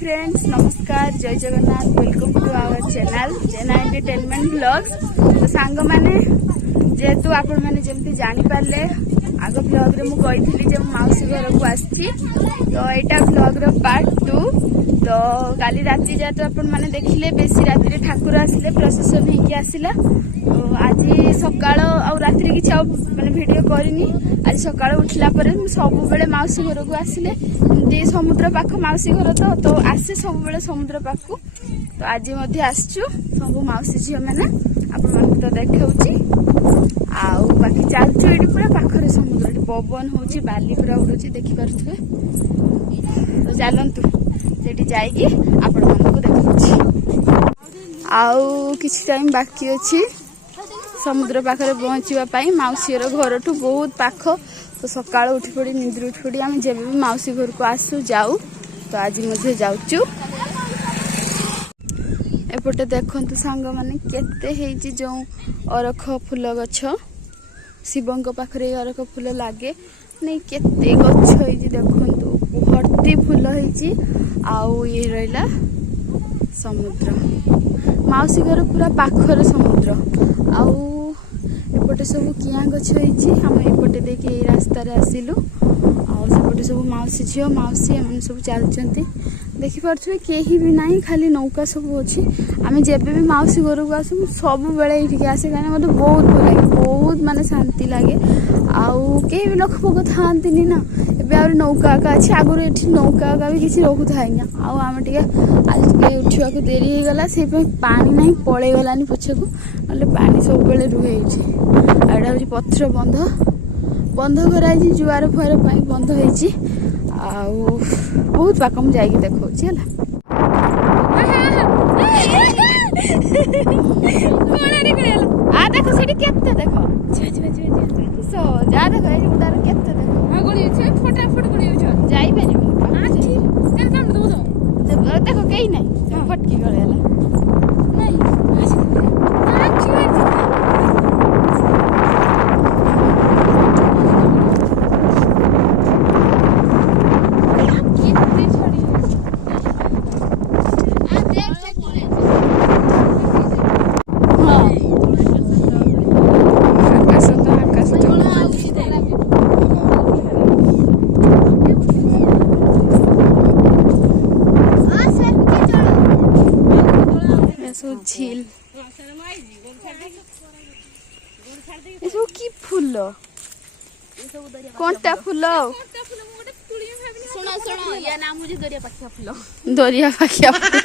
Friends, नमस्कार, जय Jagannath, welcome to our channel Jena entertainment vlogs. तो सांग माने जेहेतु आपण माने जेमती जानि पारले आग व्लॉग रे मु कहिथिली जे माउसी घर को आछि, तो एटा व्लॉग रो पार्ट 2। तो काली राति जेहेतु आपण माने देखिले बेसी राति रे ठाकुर आसिले प्रोसेसन हेकी आसिला। तो आज सकाळ आ राति रे किछ माने वीडियो करिनी। आज सकाळ उठला परे सब बेले माउसी घर को आसिले एमती समुद्र पाख माउसी घर तो आसे सब बेले समुद्र पाख। तो आज मध्य आसचु सब माउसी झियो माने आपण मानक तो देखाउची आउ बाकी चालचु एटी पूरा पाखरे समुद्र एटी पवन होची बाली पूरा उडुची देखि परथुए। तो चलंतु सेठी जाईकी आपण मानक देखाउची। आउ किछ टाइम बाकी अछि समुद्र पाखरे पहुंचीबा पई। माउसी घर ठू बहुत पाख, तो सकाळ उठी पड़ी निद्र उठी पड़ी आम जब भी माउसी घर को आसु जाऊ। तो आज मध्य जाउचु। एपटे देखंतु सांग माने केते हेजी जो अरख फूल गछ शिवंक पाखरे अरख फूल लागे नहीं केते गछ हेजी देखंतु भर्ती फूल हेजी। आउ ये रहला समुद्र माउसी घर पूरा पाखरे समुद्र। आउ एपटे सब किया गछ हेजी। हम एपटे देखि रास्ता रे आसिलु आउ सेपटे सब माउसी झियो माउसी एमन सब चलचंती देखि परथुए केही भी नाही, खाली नौका सब अछि। आमे जेबे भी माउसी घर को आसु सब बेले इठिके आसे काने मते बहुत भल लागे, बहुत माने शांति लागे। आउ केही भी लोक पक थांतिनी ना, एबे आरो नौका का अछि। आगुर एठी नौका का भी किछि रहु थाइना। आउ आमे टिके आज टिके उठिवा को देरी हे गला, से पे पानी नाही पळे गलानी पछकू, नले पानी सब बेले रुहे इठी। आडा होची पत्थर बंध कराई जुआर फुआर पाई बंध हेची। आउ बहुत पाकम जाइए देखौची हला। आ देखो सेठी केते देखो सो जा देखो ए उदार केते देखो आ गळी छै फटाफट गळी छै जाई पेनी आठी कर काम दो दो देखो केही नाही फटकी गळेला नाही आठी आठी झील एसो की फूल कोनटा फूल सुनो सुनो या नाम मुझे दरिया पाखिया फूल दरिया पाखिया फूल।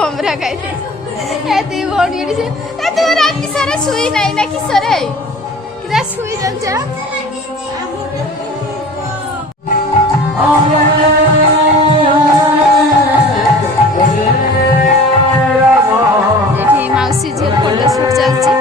हमरा खाइते ए ती भोनी से ए तो रात की सारा सुई नहीं ना कि सरे किरा सुई जाउचा एठी माउसी झियो फोटो शूट चलची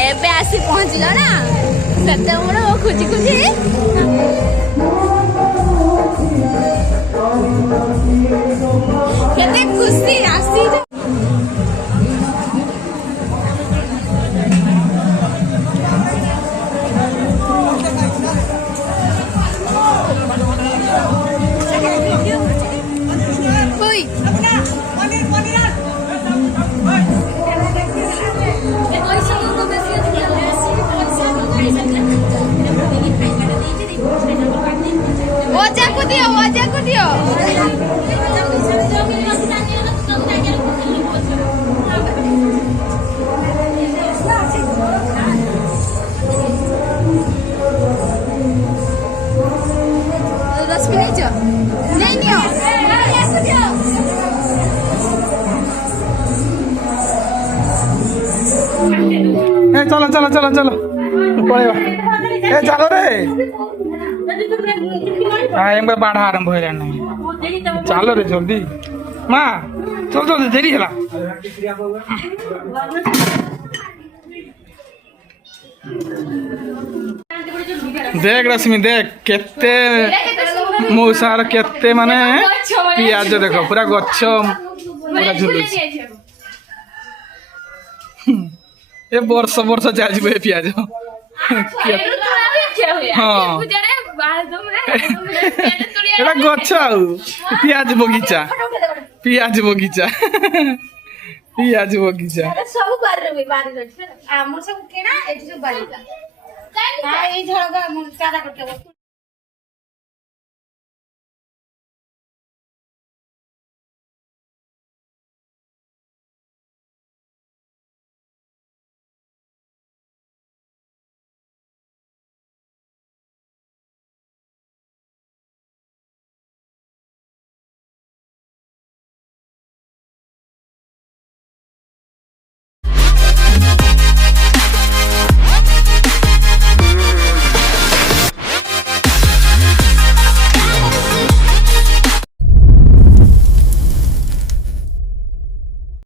एबे आसी पहुंचल ना सत्य खुजी खुजी केते खुशी आसी चलो चलो चलो चलो पड़ेगा ए चलो रे हाँ बाढ़ आरंभ हो नहीं चलो रे जल्दी माँ चल चल देरी है देख रश्मि देख केते मौसार केते माने पियाज देखो पूरा गच्छ पूरा झुलुच ए वर्ष वर्ष जाए पियाज हाँ एटा गच्छ आउ पियाज बगीचा पियाज बगीचा पियाज बगीचा सब बारी बारी हमर सब केना एठी सब बारी हां ए झळगा मुलकारा करते